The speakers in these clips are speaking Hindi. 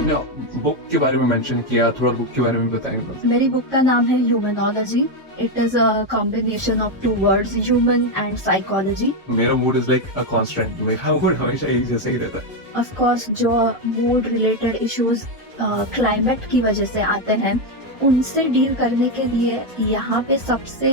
आपने बुक के बारे में मेंशन किया, थोड़ा बुक के बारे में बताएंगे? मेरी बुक का नाम है humanology. It is a combination of two words, human and psychology. मेरा mood is like a constant, मेरा मूड हमेशा एक जैसा ही रहता है. ऑफ कोर्स जो मूड रिलेटेड इश्यूज क्लाइमेट की वजह से आते हैं, उनसे डील करने के लिए यहाँ पे सबसे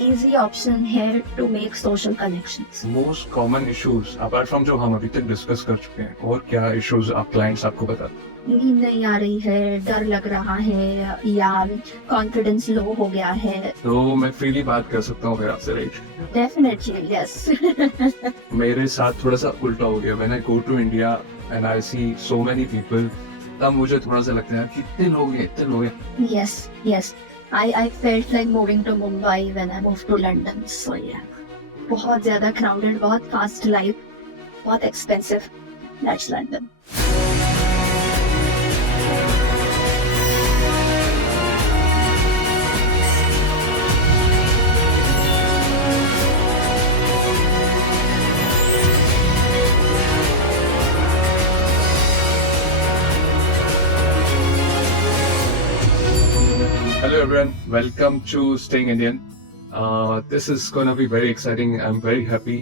इजी ऑप्शन है to make social connections. Most common issues apart from जो हम अभी तक डिस्कस कर चुके हैं, और क्या इश्यूज आप क्लाइंट्स आपको बताते हैं? नींद नहीं आ रही है, डर लग रहा है, या कॉन्फिडेंस लो हो गया है. तो मैं फ्रीली बात कर सकता हूँ फिर आपसे, राइट? Definitely yes. मेरे साथ थोड़ा सा उल्टा हो गया. When I go to India and I see so many people, तब मुझे थोड़ा सा लगता है कि इतने लोग हैं. Yes, yes. I felt like moving to Mumbai when I moved to London. So yeah, बहुत ज़्यादा crowded, बहुत fast life, बहुत expensive. That's London. Hello everyone, welcome to Staying Indian. This is going to be very exciting. I'm very happy.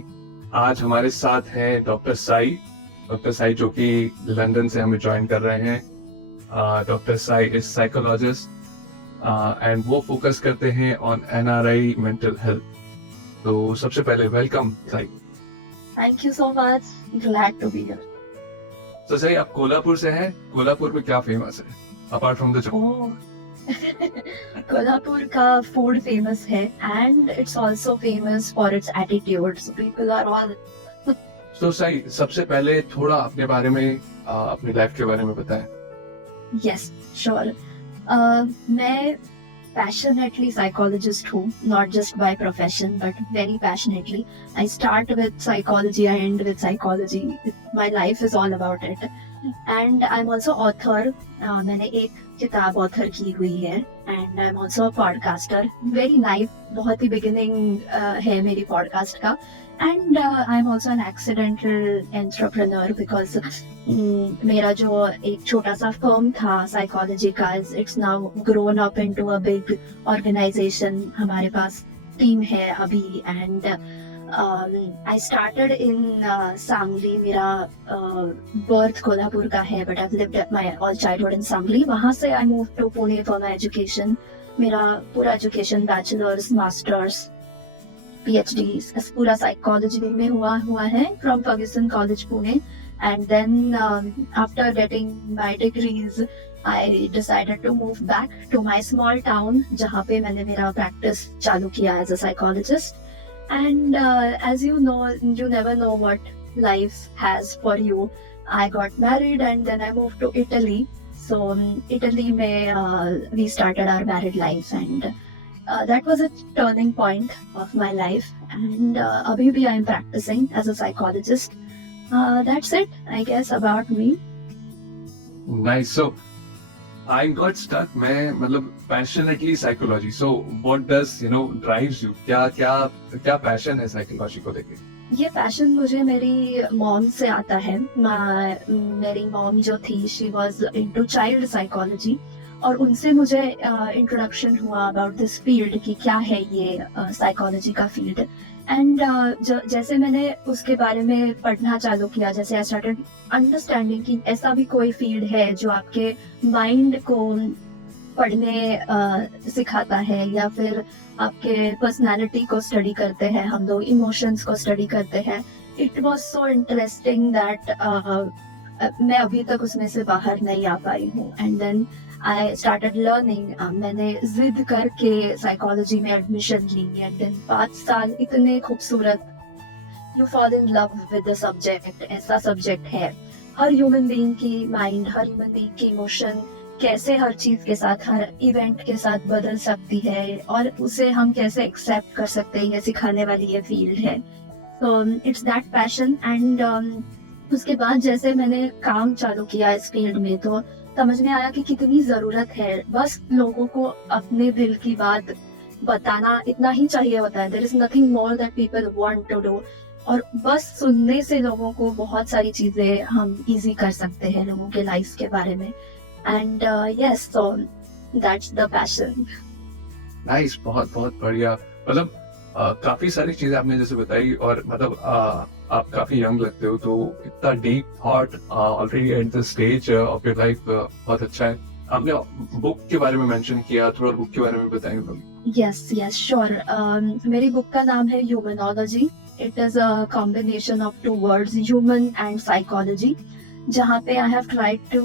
आज हमारे साथ हैं डॉक्टर साई जो कि लंदन से हमें ज्वाइन कर रहे हैं. Doctor Sai is psychologist and वो फोकस करते हैं ऑन NRI मेंटल हेल्थ. तो सबसे पहले welcome Sai. Thank you so much. Glad to be here. तो साई, आप कोल्हापुर से हैं. कोल्हापुर में क्या फेमस है apart from the job? Oh. Kolhapur का फूड फेमस है and it's also famous for its attitude. So people are all. तो साई, सबसे पहले थोड़ा अपने बारे में, अपनी लाइफ के बारे में बताएं. Yes, sure. मैं passionately psychologist हूँ, not just by profession, but very passionately. I start with psychology, I end with psychology. My life is all about it. And I'm also author. मैंने एक किताब ऑथर की हुई है. And I'm also a podcaster. Very nice, बहुत ही beginning है मेरी podcast का. And I'm also an accidental entrepreneur because मेरा जो एक छोटा सा फर्म था साइकोलॉजी का, it's now grown up into a big organization. हमारे पास टीम है अभी. And I started in Sangli. मेरा birth कोल्हापुर का है, but I've lived my all childhood in Sangli. वहाँ से I moved to Pune for my education. मेरा पूरा education bachelor's, master's, PhD पूरा psychology में हुआ है from Ferguson College Pune. And then after getting my degrees, I decided to move back to my small town जहाँ पे मैंने मेरा practice चालू किया as a psychologist. And as you know, you never know what life has for you. I got married and then I moved to Italy. So Italy mein we started our married life, and that was a turning point of my life. And abhi bhi I am practicing as a psychologist. That's it, I guess, about me. Nice. So I got stuck. मैं मतलब passionately psychology. So what does drives you? क्या passion है psychology को लेके? ये पैशन मुझे मेरी मॉम से आता है. मेरी मॉम जो थी, she was into child psychology, और उनसे मुझे इंट्रोडक्शन हुआ अबाउट दिस फील्ड कि क्या है ये साइकोलॉजी का फील्ड. एंड जैसे मैंने उसके बारे में पढ़ना चालू किया, जैसे आई स्टार्टेड अंडरस्टैंडिंग कि ऐसा भी कोई फील्ड है जो आपके माइंड को पढ़ने सिखाता है, या फिर आपके पर्सनालिटी को स्टडी करते हैं हम लोग, इमोशंस को स्टडी करते हैं. It was so interesting that मैं अभी तक उसमें से बाहर नहीं आ पाई हूँ. And then I started learning. मैंने जिद करके साइकोलॉजी में एडमिशन ली. एंड देन 5 साल इतने खूबसूरत, you fall in love with the subject. ऐसा सब्जेक्ट है, हर ह्यूमन बीइंग की माइंड, हर ह्यूमन बीइंग की इमोशन कैसे हर चीज के साथ, हर इवेंट के साथ बदल सकती है, और उसे हम कैसे एक्सेप्ट कर सकते हैं, ये सिखाने वाली ये फील्ड है. So it's that passion. And उसके बाद जैसे मैंने काम चालू किया इस फील्ड में, तो समझ में आया कि कितनी जरूरत है. बस लोगों को अपने दिल की बात बताना इतना ही चाहिए होता है. There is nothing more that people want to do. और बस सुनने से लोगों को बहुत सारी चीजें हम इजी कर सकते हैं लोगों के लाइफ के बारे में. And yes, so that's the passion. Nice, बहुत बहुत बढ़िया. मतलब काफी सारी चीजें आपने जैसे बताई, और मतलब आप काफी यंग लगते हो, तो इतना deep thought already at the stage of your life बहुत अच्छा है. आपने बुक के बारे में मेंशन किया, थोड़ा बुक के बारे में बताएंगे? Yes, yes, sure. मेरी बुक का नाम है humanology. It is a combination of two words, human and psychology, जहाँ पे I have tried to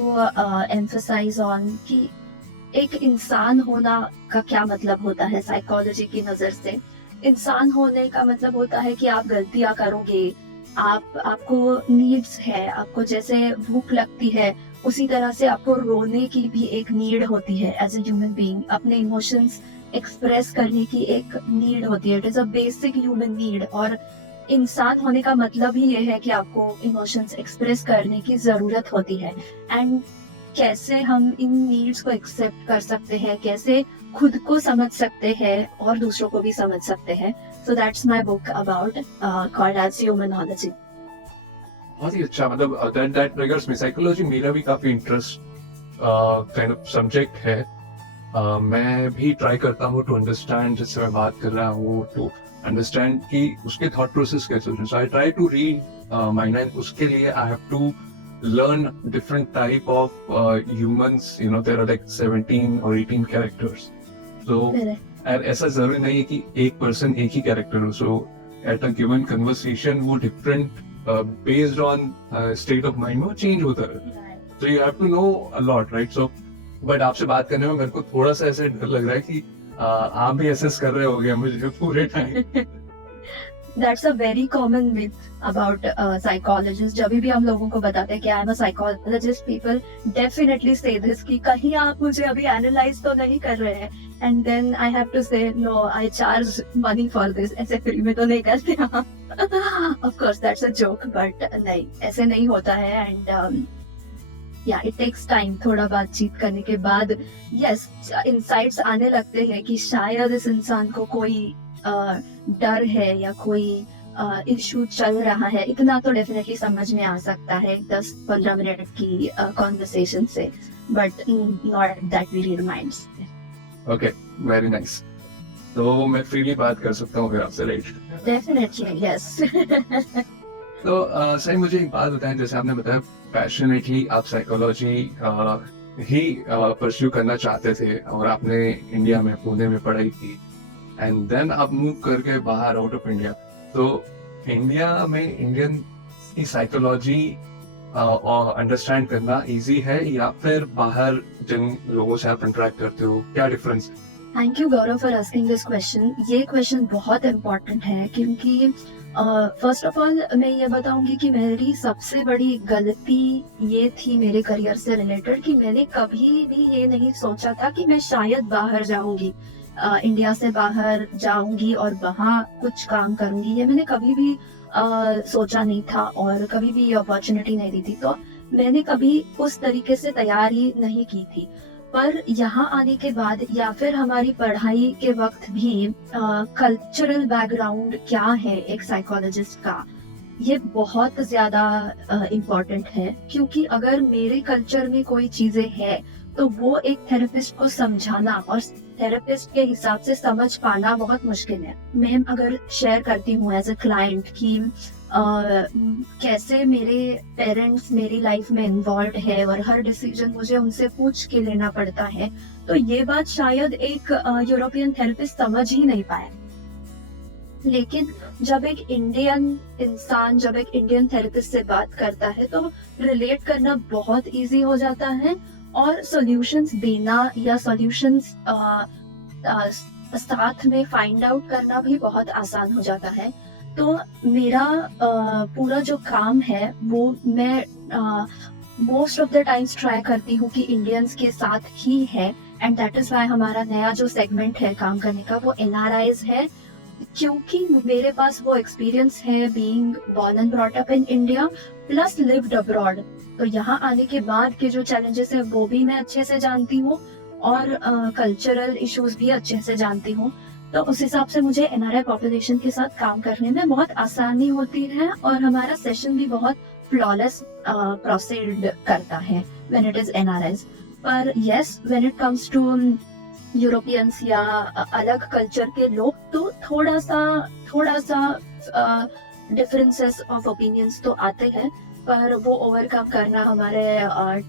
emphasise on कि एक इंसान होना का क्या मतलब होता है साइकोलॉजी की नजर से. इंसान होने का मतलब होता है कि आप गलतियां करोगे, आपको नीड्स है, आपको जैसे भूख लगती है उसी तरह से आपको रोने की भी एक नीड होती है एज ए ह्यूमन बीइंग. अपने इमोशंस एक्सप्रेस करने की एक नीड होती है. It is a basic human need. और इंसान होने का मतलब ही ये है कि आपको इमोशंस एक्सप्रेस करने की जरूरत होती है. एंड कैसे हम इन नीड्स को एक्सेप्ट कर सकते हैं, कैसे खुद को समझ सकते हैं और दूसरों को भी समझ सकते हैं. So that's my book about called as humanology. बहुत ही अच्छा. मतलब दैट ट्रिगर्स मी. साइकोलॉजी मेरा भी काफी इंटरेस्ट काइंड ऑफ सब्जेक्ट है. मैं भी ट्राई करता हूँ टू अंडरस्टैंड, जिससे मैं बात कर रहा हूँ, टू अंडरस्टैंड कि उसके थॉट प्रोसेस कैसे होते हैं. So I try to read mind, and उसके लिए I have to learn different type of humans. You know, there are like 17 or 18 characters. So and ऐसा जरूरी नहीं है कि एक पर्सन एक ही कैरेक्टर हो. So at a given conversation वो different based on state of mind वो change होता है. So you have to know a lot, right? So but आपसे बात करने में मेरे को थोड़ा सा ऐसे डर लग रहा है कि आप भी असेस कर रहे होगे मुझे पूरे time. That's a very common myth about psychologists. जब भी हम लोगों को बताते हैं कि I am a psychologist, people definitely say this कि कहीं आप मुझे अभी analyze तो नहीं कर रहे हैं. And then I have to say no, I charge money for this. ऐसे फ्री में तो नहीं करते आप. Of course that's a joke, but नहीं, ऐसे नहीं होता है. And yeah, it takes time. थोड़ा बातचीत करने के बाद yes, insights आने लगते हैं कि शायद इस इंसान को कोई डर है या कोई इशू चल रहा है. इतना तो डेफिनेटली समझ में आ सकता है 10-15 मिनट की कॉन्वर्सेशन से, but not that we read minds. Okay, very nice. तो मैं फ्रीली बात कर सकता हूँ फिर आपसे, राइट? Definitely, yes. तो सही, मुझे एक बात बताएं. जैसे आपने बताया पैशनेटली आप साइकोलॉजी ही परस्यू करना चाहते थे, और आपने इंडिया में पुणे में पढ़ाई की, एंड देन आप मूव करके बाहर आउट ऑफ इंडिया. तो इंडिया में इंडियन की साइकोलॉजी अंडरस्टैंड करना इजी है, या फिर बाहर जिन लोगों से आप इंटरेक्ट करते हो, क्या difference? Thank you Gaurav for asking this question. ये क्वेश्चन बहुत इम्पोर्टेंट है, क्योंकि फर्स्ट ऑफ ऑल मैं ये बताऊंगी कि मेरी सबसे बड़ी गलती ये थी मेरे करियर से रिलेटेड कि मैंने कभी भी ये नहीं सोचा था कि मैं शायद बाहर जाऊंगी, इंडिया से बाहर जाऊंगी और वहाँ कुछ काम करूंगी. ये मैंने कभी भी सोचा नहीं था और कभी भी ये अपॉर्चुनिटी नहीं दी थी. तो मैंने कभी उस तरीके से तैयारी नहीं की थी. पर यहाँ आने के बाद या फिर हमारी पढ़ाई के वक्त भी कल्चरल बैकग्राउंड क्या है एक साइकोलॉजिस्ट का, ये बहुत ज्यादा इम्पोर्टेंट है. क्योंकि अगर मेरे कल्चर में कोई चीजें है तो वो एक थेरेपिस्ट को समझाना और थेरेपिस्ट के हिसाब से समझ पाना बहुत मुश्किल है. मैं अगर शेयर करती हूँ एज अ क्लाइंट कि कैसे मेरे पेरेंट्स मेरी लाइफ में इन्वॉल्व है और हर डिसीजन मुझे उनसे पूछ के लेना पड़ता है, तो ये बात शायद एक यूरोपियन थेरेपिस्ट समझ ही नहीं पाया. लेकिन जब एक इंडियन इंसान जब एक इंडियन थेरेपिस्ट से बात करता है तो रिलेट करना बहुत इजी हो जाता है, और सॉल्यूशंस देना या सॉल्यूशंस साथ में फाइंड आउट करना भी बहुत आसान हो जाता है. तो मेरा पूरा जो काम है वो मैं most of the times try करती हूँ कि इंडियंस के साथ ही है. एंड दैट इज व्हाई हमारा नया जो सेगमेंट है काम करने का वो NRIs है, क्योंकि मेरे पास वो एक्सपीरियंस है being born and brought up in India plus lived abroad. तो यहाँ आने के बाद के जो चैलेंजेस है वो भी मैं अच्छे से जानती हूँ और कल्चरल इश्यूज भी अच्छे से जानती हूँ. तो उस हिसाब से मुझे एनआरआई पॉपुलेशन के साथ काम करने में बहुत आसानी होती है और हमारा सेशन भी बहुत फ्लॉलेस प्रोसीड करता है व्हेन इट इज एनआरआईज। पर yes, when it comes to Europeans या अलग कल्चर के लोग तो थोड़ा सा डिफरेंसेस ऑफ ओपिनियंस तो आते हैं, पर वो ओवरकम करना हमारे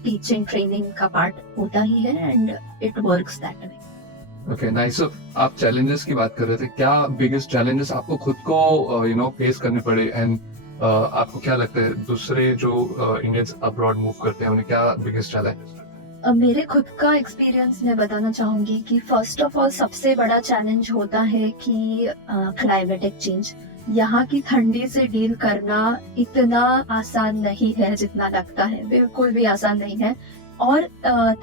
टीचिंग ट्रेनिंग का पार्ट होता ही है and it works that way. Okay, nice. So आप चैलेंजेस की बात कर रहे थे, क्या बिगेस्ट चैलेंजेस आपको खुद को फेस करने पड़े, एंड आपको क्या लगता है दूसरे जो इंडियंस अब्रॉड मूव करते हैं उन्हें क्या बिगेस्ट चैलेंजेस? मेरे खुद का एक्सपीरियंस मैं बताना चाहूंगी कि फर्स्ट ऑफ ऑल सबसे बड़ा चैलेंज होता है कि क्लाइमेटिक चेंज। यहाँ की ठंडी से डील करना इतना आसान नहीं है जितना लगता है, बिल्कुल भी आसान नहीं है। और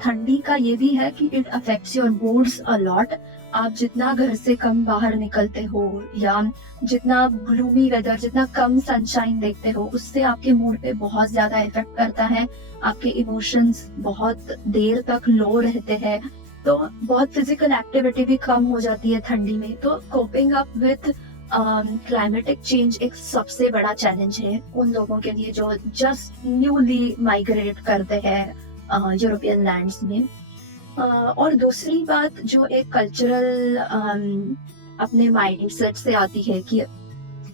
ठंडी का ये भी है कि it affects your moods a lot. आप जितना घर से कम बाहर निकलते हो या जितना ग्लूमी वेदर, जितना कम सनशाइन देखते हो, उससे आपके मूड पे बहुत ज्यादा इफेक्ट करता है। आपके इमोशंस बहुत देर तक लो रहते हैं, तो बहुत फिजिकल एक्टिविटी भी कम हो जाती है ठंडी में। तो coping up with climatic change एक सबसे बड़ा चैलेंज है उन लोगों के लिए जो जस्ट न्यूली माइग्रेट करते हैं यूरोपियन लैंड्स में। और दूसरी बात जो एक कल्चरल अपने माइंडसेट से आती है कि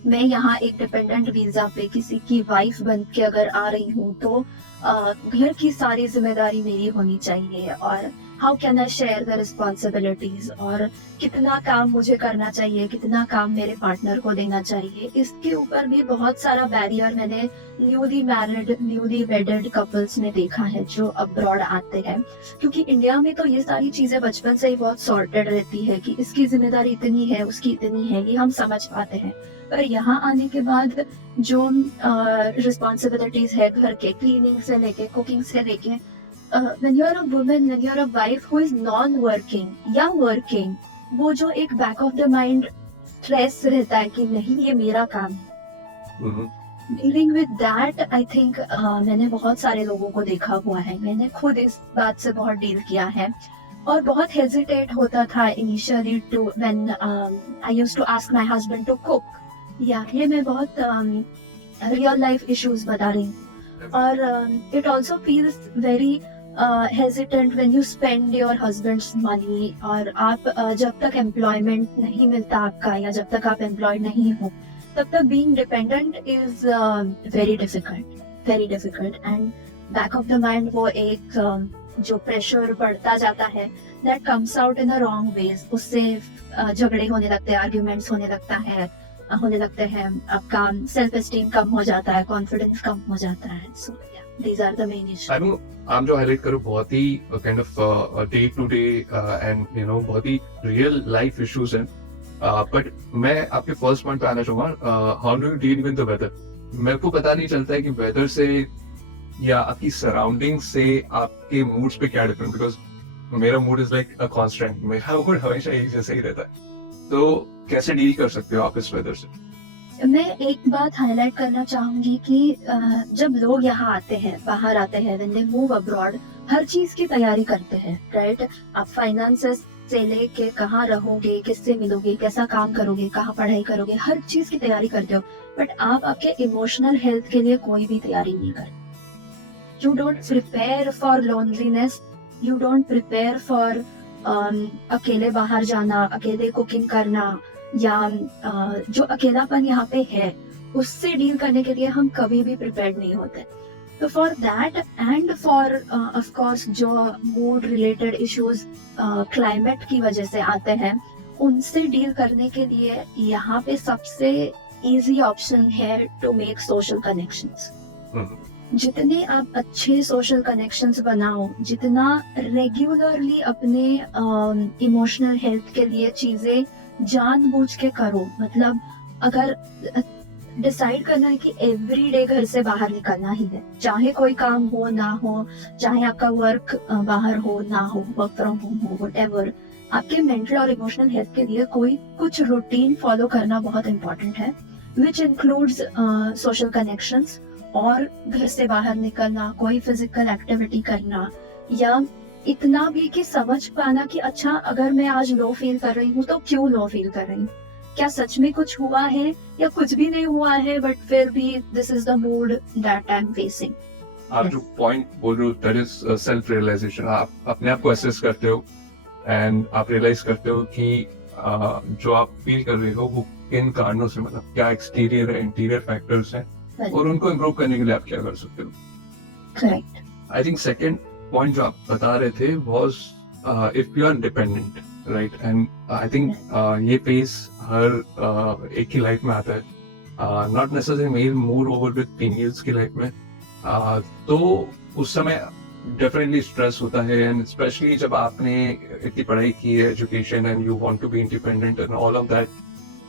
मैं यहाँ एक डिपेंडेंट वीजा पे किसी की वाइफ बन के अगर आ रही हूँ तो घर की सारी जिम्मेदारी मेरी होनी चाहिए, और how can I share the responsibilities, और कितना काम मुझे करना चाहिए, कितना काम मेरे पार्टनर को देना चाहिए। इसके ऊपर भी बहुत सारा बैरियर मैंने न्यूली मैरिड, न्यूली वेडेड कपल्स में देखा है जो अब्रॉड आते हैं। क्योंकि इंडिया में तो ये सारी चीजें बचपन से ही बहुत सॉर्टेड रहती है कि इसकी जिम्मेदारी इतनी है, उसकी इतनी है, ये हम समझ पाते हैं। पर यहाँ आने के बाद जो रिस्पॉन्सिबिलिटीज है घर के, क्लीनिंग से लेके कुकिंग से लेके, when you're a woman, when you're a wife who is non-working या working, वो जो एक back of the mind stress रहता है कि नहीं ये मेरा काम है। Dealing with that I think मैंने बहुत सारे लोगों को देखा हुआ है, मैंने खुद इस बात से बहुत डील किया है और बहुत हेजिटेट होता था initially too when I used to ask my husband to cook. या ये मैं बहुत रियल लाइफ इश्यूज बता रही हूँ। और it also feels very hesitant when you spend your husband's money, और आप जब तक एम्प्लॉयमेंट नहीं मिलता आपका या जब तक आप एम्प्लॉयड नहीं हो तब तक being dependent is very difficult and back of the mind वो एक जो प्रेशर बढ़ता जाता है that comes out in the wrong ways, उससे झगड़े होने लगते हैं, आर्ग्यूमेंट्स होने लगते हैं, आपका सेल्फ एस्टीम कम हो जाता है, कॉन्फिडेंस कम हो जाता है। So yeah, these are the main issues. आप जो हाईलाइट करो बहुत ही kind of day to day and बहुत ही रियल लाइफ इश्यूज हैं, बट मैं आपके फर्स्ट पॉइंट पे आना चाहूंगा, how do you deal with the weather. मेरे को पता नहीं चलता है कि वेदर से या आपकी सराउंडिंग से आपके मूड्स पे क्या डिफरेंट, बिकॉज मेरा mood is like a constant, मेरा मूड हमेशा एक जैसा ही रहता है। तो कैसे डील कर सकते हो आप इस वेदर से? मैं एक बात हाईलाइट करना चाहूंगी कि जब लोग यहाँ आते हैं, बाहर आते हैं, when they move abroad, हर चीज की तैयारी करते हैं, राइट? आप फाइनेंसेस से लेके कहाँ रहोगे, किससे मिलोगे, कैसा काम करोगे, कहाँ पढ़ाई करोगे, हर चीज की तैयारी करते हो। बट आप आपके इमोशनल हेल्थ के लिए कोई भी तैयारी नहीं करते। You don't prepare for loneliness, you don't prepare for अकेले बाहर जाना, अकेले कुकिंग करना, या जो अकेलापन यहाँ पे है उससे डील करने के लिए हम कभी भी प्रिपेयर्ड नहीं होते। तो for that and for of course जो मूड रिलेटेड इश्यूज क्लाइमेट की वजह से आते हैं, उनसे डील करने के लिए यहाँ पे सबसे इजी ऑप्शन है टू मेक सोशल कनेक्शंस। जितने आप अच्छे सोशल कनेक्शंस बनाओ, जितना रेगुलरली अपने इमोशनल हेल्थ के लिए चीजें जानबूझ के करो, मतलब अगर डिसाइड करना है कि एवरीडे घर से बाहर निकलना ही है, चाहे कोई काम हो ना हो, चाहे आपका वर्क बाहर हो ना हो, वर्क फ्रॉम होम हो, व्हाटएवर, आपके मेंटल और इमोशनल हेल्थ के लिए कोई कुछ रूटीन फॉलो करना बहुत इंपॉर्टेंट है, विच इंक्लूड्स सोशल कनेक्शंस और घर से बाहर निकलना, कोई फिजिकल एक्टिविटी करना, या इतना भी कि समझ पाना कि अच्छा अगर मैं आज लो फील कर रही हूँ तो क्यों लो फील कर रही हूँ, क्या सच में कुछ हुआ है या कुछ भी नहीं हुआ है, बट फिर भी this is the mood that I am facing. आप जो पॉइंट बोल रहे हो दैट इज सेल्फ रियलाइजेशन। आप अपने आप को असेस करते हो एंड आप रियलाइज करते हो कि जो आप फील कर रहे हो वो किन कारणों से, मतलब क्या एक्सटीरियर है, इंटीरियर फैक्टर्स हैं और उनको इम्प्रूव करने के लिए आप क्या कर सकते हो। Correct. I think second point जो आप बता रहे थे was if you are dependent, right, and I think ये फेस हर एक की लाइफ में आता है, not necessary male, moreover with females की लाइफ में। तो उस समय डेफिनेटली स्ट्रेस होता है, एंड स्पेशली जब आपने इतनी पढ़ाई की है, education, and you want to be independent and all of that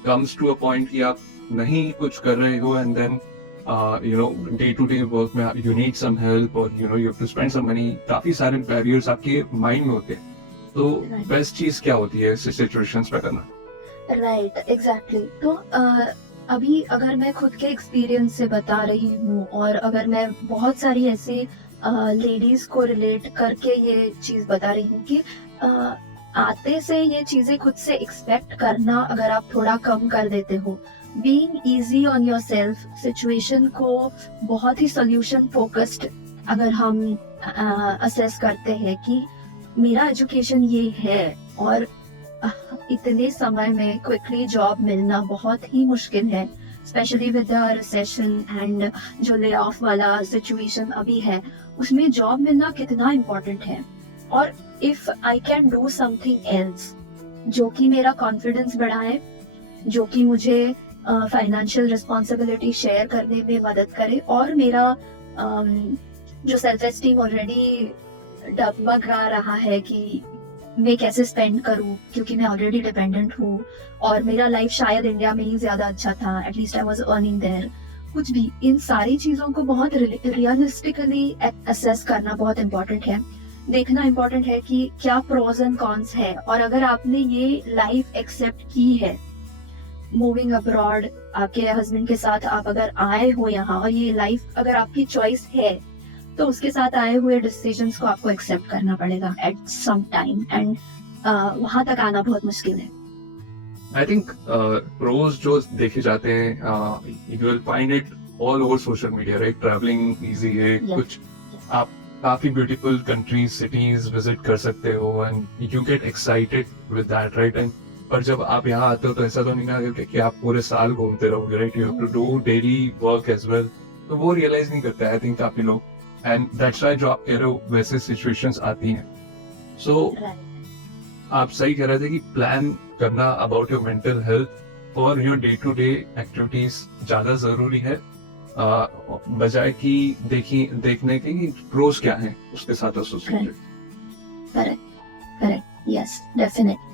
comes to a point कि आप नहीं कुछ कर रहे हो, and then you know day to day work में you need some help or you know you have to spend some money, काफी सारे बैरियर्स आपके माइंड में होते हैं। तो बेस्ट चीज क्या होती है ऐसे सिचुएशंस पे करना? Right, exactly. तो अभी अगर मैं खुद के एक्सपीरियंस से बता रही हूँ और अगर मैं बहुत सारी ऐसी लेडीज को रिलेट करके ये चीज बता रही हूँ कि आते से ये चीजें खुद से एक्सपेक्ट करना अगर आप थोड़ा कम कर देते हो, being easy on your self, situation को बहुत ही सोल्यूशन फोकस्ड अगर हम असेस करते हैं कि मेरा एजुकेशन ये है और इतने समय में क्विकली जॉब मिलना बहुत ही मुश्किल है, specially with the recession and जो ले ऑफ वाला सिचुएशन अभी है, उसमें जॉब मिलना कितना इम्पोर्टेंट है। और if I can do something else जो कि मेरा कॉन्फिडेंस बढ़ाए, जो कि मुझे फाइनेंशियल रिस्पॉन्सिबिलिटी शेयर करने में मदद करे और मेरा जो सेल्फ एस्टीम ऑलरेडी डगमगा रहा है कि मैं कैसे स्पेंड करूं क्योंकि मैं ऑलरेडी डिपेंडेंट हूँ और मेरा लाइफ शायद इंडिया में ही ज्यादा अच्छा था, at least I was earning there, कुछ भी, इन सारी चीजों को बहुत रियलिस्टिकली असेस करना बहुत इम्पोर्टेंट है। देखना इम्पोर्टेंट है कि क्या प्रोज एंड कॉन्स है, और अगर आपने ये लाइफ एक्सेप्ट की है, मूविंग अब्रॉड, आपके हस्बैंड के साथ आप अगर आए हो यहाँ और ये लाइफ अगर आपकी चॉइस है, तो उसके साथ आए हुए डिसीजंस को आपको एक्सेप्ट करना पड़ेगा एट सम टाइम, एंड वहां तक आना बहुत मुश्किल है। आई थिंक प्रोज जो देखे जाते हैं, you will find it all over social media, right? Travelling easy है, कुछ आप काफी ब्यूटीफुल कंट्रीज, सिटीज विजिट कर सकते हो and you get excited with that, right? And पर जब आप यहाँ आते हो तो ऐसा तो नहीं ना कि आप पूरे साल घूमते रहोगे, right? You have to do daily work as well, तो वो रियलाइज नहीं करते आई थिंक काफी लोग, एंड दैट्स व्हाई जो आप कह रहे हो वैसे सिचुएशंस आती हैं। सो आप सही कह रहे थे कि प्लान करना अबाउट योर मेंटल हेल्थ और your day to day activities ज्यादा जरूरी है, बजाय कि देखने के कि प्रोज क्या हैं उसके साथ associated. Correct, yes, definitely.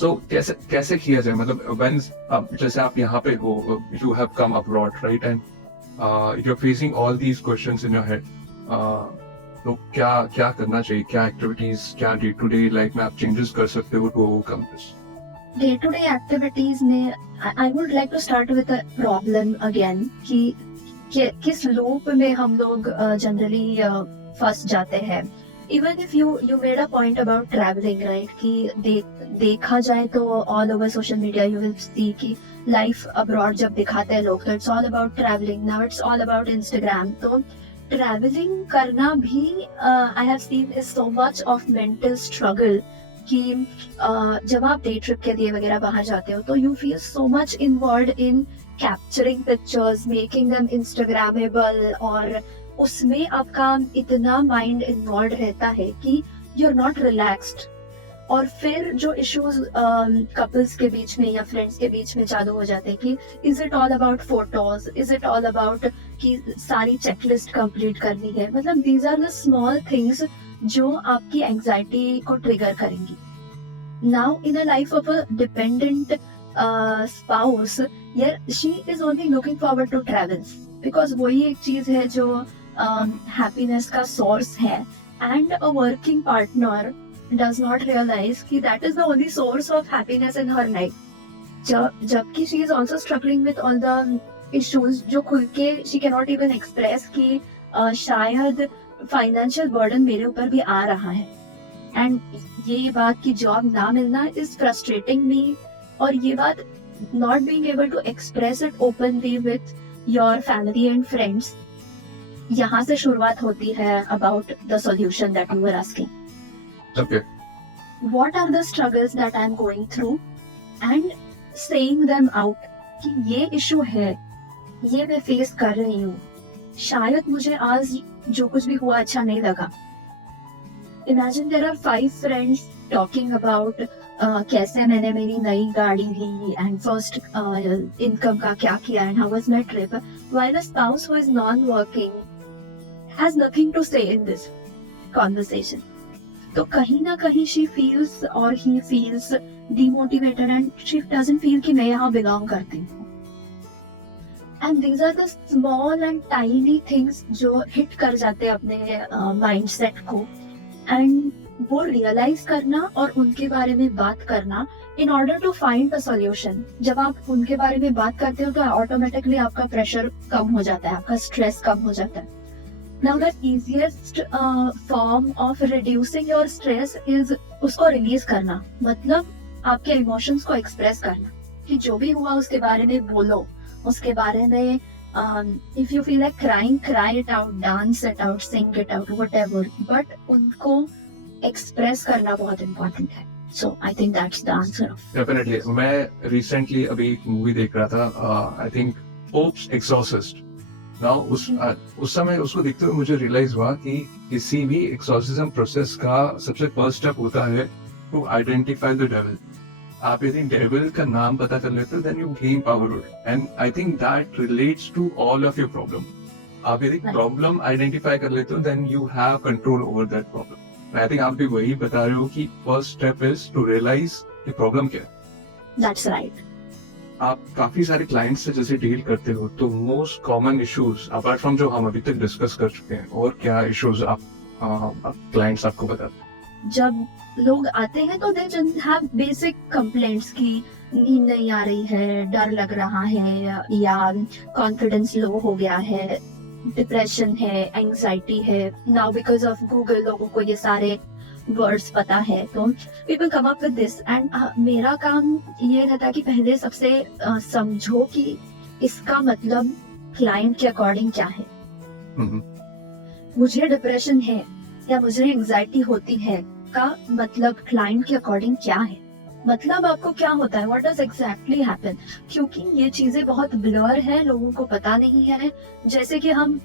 So कैसे किया जाए, मतलब व्हेन जैसे आप यहाँ पे हो, you have come abroad, right, and you are facing all these questions in your head, तो क्या करना चाहिए, क्या एक्टिविटीज, क्या डे टू डे लाइफ में आप चेंजेस कर सकते हो to overcome this? Day to day activities में I would like to start with a problem again कि किस लूप में हम लोग जनरली फंस जाते हैं। Even if you made a point about travelling, right, कि देखा जाए तो all over social media you will see कि लाइफ अब्रॉड जब दिखाते हैं लोग तो it's all about travelling, now it's all about Instagram. तो ट्रैवलिंग करना भी I have seen is so much of mental struggle कि जब आप डे ट्रिप के लिए वगैरह बाहर जाते हो तो you feel so much involved in capturing pictures, making them Instagrammable, और उसमें आपका इतना माइंड इन्वॉल्व रहता है कि यू आर नॉट रिलैक्स्ड। और फिर जो इश्यूज कपल्स के बीच में या फ्रेंड्स के बीच में चालू हो जाते हैं कि is it all about photos, is it all about कि सारी चेकलिस्ट कंप्लीट करनी है, मतलब these are the small things जो आपकी एंजाइटी को ट्रिगर करेंगी। Now in a life of a dependent spouse, यार she is only looking forward to travel, because वही एक चीज है जो हैप्पीनेस का सोर्स है, and a working partner does not realize कि that is the only source of happiness in her life. जबकि she is also struggling with all the issues जो खुल के she cannot even express कि शायद financial burden मेरे ऊपर भी आ रहा है, एंड ये बात की जॉब ना मिलना इज फ्रस्ट्रेटिंग मी, और ये बात not being able to express it openly with your family and friends, यहाँ से शुरुआत होती है about the solution that you were asking. Okay, what are the struggles that I am going through and saying them out कि ये इशू है, ये मैं फेस कर रही हूँ, शायद मुझे आज जो कुछ भी हुआ अच्छा नहीं लगा। Imagine there are 5 friends talking about कैसे मैंने मेरी नई गाड़ी ली एंड फर्स्ट इनकम का क्या किया and how was my trip, while a spouse who is non working has nothing to say in this conversation. तो कहीं ना कहीं शी फील्स और he feels demotivated and she doesn't feel कि मैं यहाँ बिलोंग करती हूँ। And these are the small and tiny things जो हिट कर जाते हैं अपने माइंडसेट को, एंड वो रियलाइज करना और उनके बारे में बात करना in order to find a solution. जब आप उनके बारे में बात करते हो तो ऑटोमेटिकली आपका प्रेशर कम हो जाता है, आपका स्ट्रेस कम हो जाता है। Now the easiest form of reducing your stress is उसको रिलीज करना, मतलब आपके इमोशंस को एक्सप्रेस करना कि जो भी हुआ उसके बारे में बोलो, उसके बारे में if you feel like crying, cry it out, dance it out, sing it out, whatever, but उनको express करना बहुत important है। So I think that's the answer of definitely. मैं रिसेंटली अभी एक मूवी देख रहा था, I think pops exorcist. Now उस समय उसको देखते हुए मुझे रियलाइज हुआ कि किसी भी एक्सॉर्सिज्म प्रोसेस का सबसे फर्स्ट स्टेप होता है टू आइडेंटिफाई द डेविल। आप यदि डेविल का नाम पता कर लेते हो then you gain power, and I think that relates to all of your problem. आप यदि प्रॉब्लम आइडेंटिफाई कर लेते हो then you have control over that problem. I think आप भी वही बता रहे हो कि first step is to realise कि प्रॉब्लम क्या है। that's right। आप काफी सारे क्लाइंट्स से जैसे डील करते हो, तो most common issues apart from जो हम अभी तक डिस्कस कर चुके हैं, और क्या इश्यूज आप क्लाइंट्स आपको बताते हैं? जब लोग आते हैं तो they just have basic complaints की नींद नहीं आ रही है, डर लग रहा है, या कॉन्फिडेंस लो हो गया है, डिप्रेशन है, एंजाइटी है। नाउ बिकॉज ऑफ गूगल लोगों को ये सारे वर्ड्स पता है, तो people come up with this. And मेरा काम ये रहता है कि पहले सबसे समझो कि इसका मतलब क्लाइंट के अकॉर्डिंग क्या है। मुझे डिप्रेशन है या मुझे एंजाइटी होती है का मतलब क्लाइंट के अकॉर्डिंग क्या है, मतलब आपको क्या होता है, व्हाट डज एग्जैक्टली हैपन। क्योंकि ये चीजें बहुत ब्लर है, लोगों को पता नहीं है। जैसे कि हम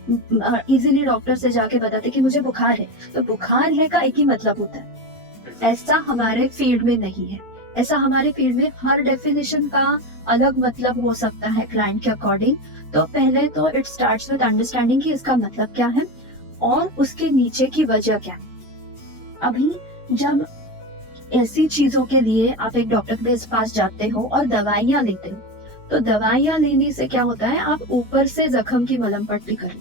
इजीली डॉक्टर से जाके बताते कि मुझे बुखार है, तो बुखार है का एक ही मतलब होता है। ऐसा हमारे फील्ड में नहीं है। ऐसा हमारे फील्ड में हर डेफिनेशन का अलग मतलब हो सकता है क्लाइंट के अकॉर्डिंग। तो पहले तो इट स्टार्ट्स विद अंडरस्टैंडिंग कि इसका मतलब क्या है और उसके नीचे की वजह क्या है। अभी जब ऐसी चीजों के लिए आप एक डॉक्टर के पास जाते हो और दवाइयां लेते हो, तो दवाइयां लेने से क्या होता है, आप ऊपर से जख्म की मलहम पट्टी कर रहे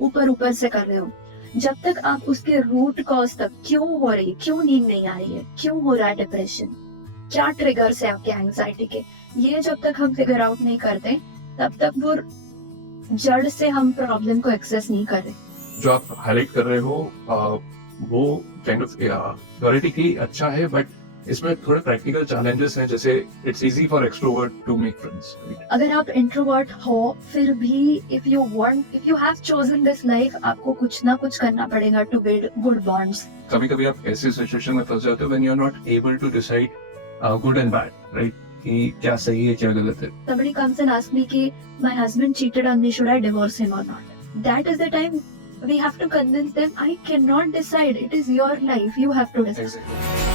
हो, ऊपर से कर रहे हो। जब तक आप उसके रूट कॉज तक क्यों हो रही है, क्यों नींद नहीं आ रही है, क्यों हो रहा है डिप्रेशन, क्या ट्रिगर्स है आपके एंजाइटी के, ये जब तक हम फिगर आउट नहीं करते तब तक वो जड़ से हम प्रॉब्लम को एक्सेस नहीं कर रहे। जो आप हाईलाइट कर रहे हो वो काइंड ऑफ थ्योरेटिकली अच्छा है, बट इसमें थोड़े प्रैक्टिकल चैलेंजेस हैं, जैसे it's easy for extrovert to make friends. अगर आप इंट्रोवर्ट हो फिर भी if you have chosen this life, आपको कुछ ना कुछ करना पड़ेगा टू बिल्ड गुड बॉन्ड्स। कभी कभी आप ऐसे सिचुएशन में फंस जाते हो when you are not able to decide good and bad, right, कि क्या सही है क्या गलत है। Somebody comes and asks me कि my husband cheated on me, should I divorce him or not? That is the time we have to convince them I cannot decide, it is your life, you have to decide. Exactly.